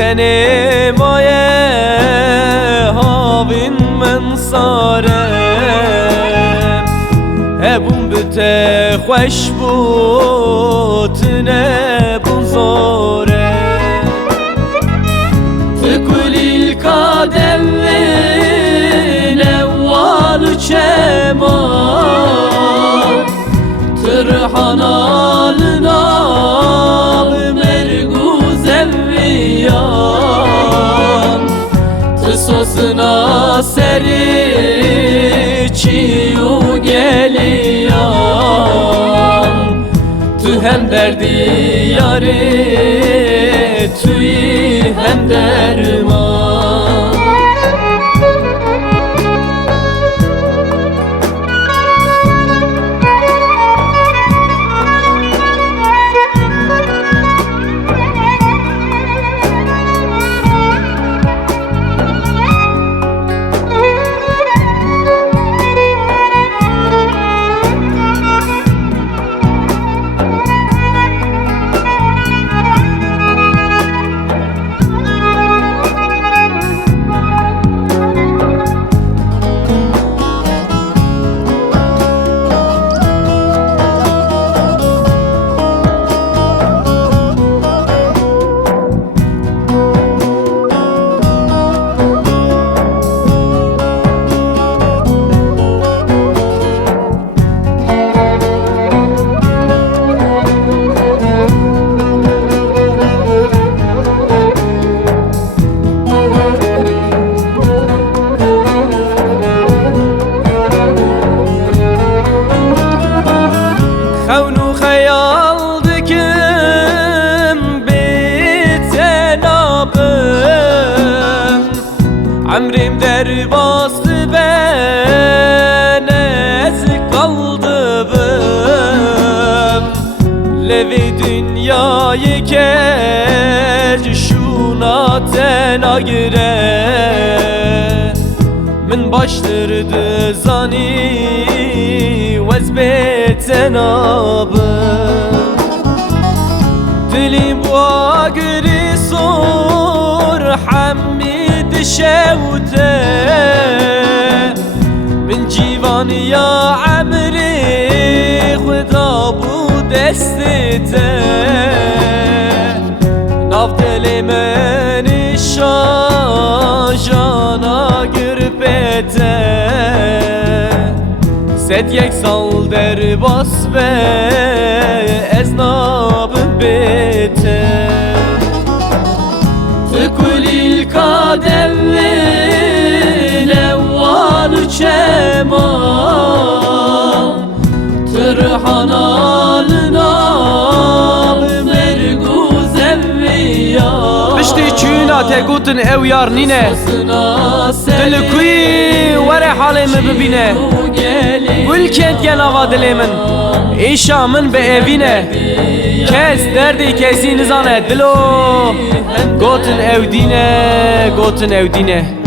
تنه مایه هاوین من سارم هبون بته خوش بود نبون زوره تکلی الکادم نوال چما ترحان آلنا بمرگوز ویان تسوسنا سری چیو گلیان تو هم دردی یاری توی هم درمان خونو خیال دکم بتنابم عمریم در باست ben ez kaldım Levi dünyayı kec şuna tena gire min baştırdı zani vez betenabım dilim bu agri sor hamid şevte من جیوان یا عمری خدا بود دسته ناف دل من شاجانا گرپته ست یک سال در باس به از نابم بیته تکلی الکادم چما ترحان آلنا بمرگوز ویان بشتی چونا تگوتن او یار نینه دلکوی وره حالیم ببینه گل کند گل آوا دلی من ایشا من به اوینه کس دردی کسی نزانه دلو گوتن او دینه